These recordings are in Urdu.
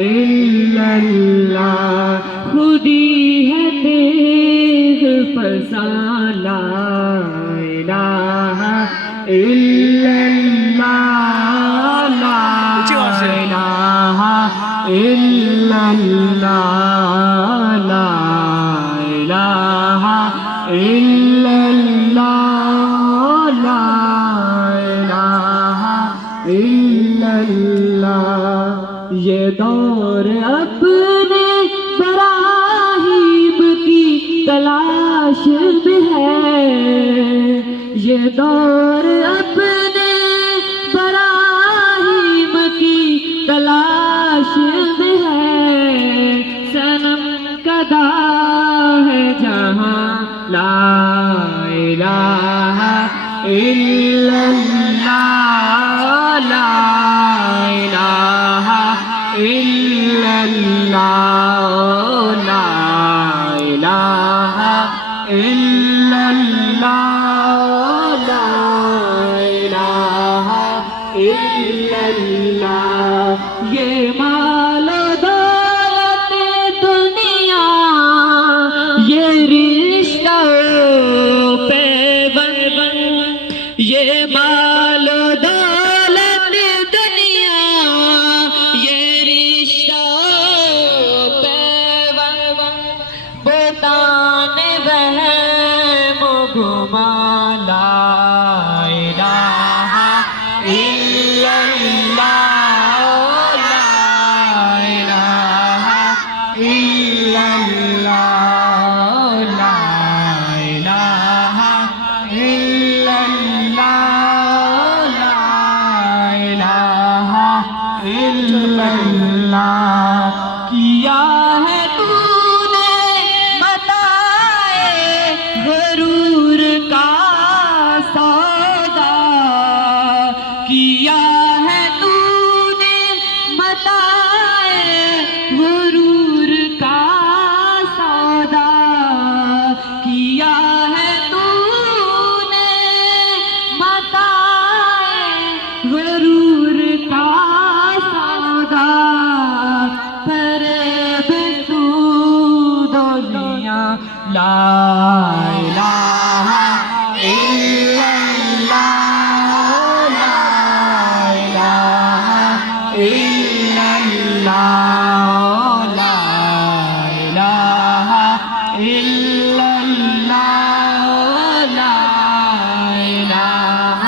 الا اللہ خودی ہے تیغ فسان لا الہ الا اللہ لا الہ الا اللہ لا الہ الا اللہ لا الہ الا اللہ یہ دور اپنے براہیم کی تلاش میں ہے یہ دور اپنے براہیم کی تلاش میں ہے صنم کدا ہے جہاں لا الہ الا اللہ لا الہ الا اللہ لا الہ الا اللہ لا الہ الا اللہ یہ مال و دولت دنیا یہ رشتہ پیوند یہ مال و دولت دنیا یہ رشتہ پیوند بہتان وہم و گمان لا الہ الا اللہ لا الہ الا اللہ لا الہ الا اللہ لا الہ الا اللہ کیا ہے تو نے متاع غرور کا سودا کیا ہے تو نے متاع غرور کا سودا کیا ہے تو نے متاع غرور کا سودا فریب سود و زیاں لا الہ الا اللہ لا الہ الا اللہ لا الہ الا اللہ لا الہ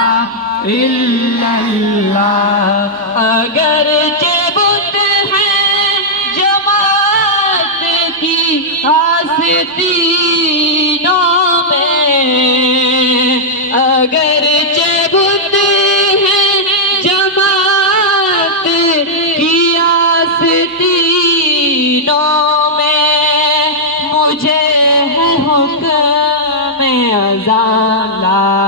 الا اللہ اگرچہ بت ہے جماعت کی آستینوں میں اگرچہ بت ہے جماعت کی آستینوں میں مجھے ہے حکم اذان لا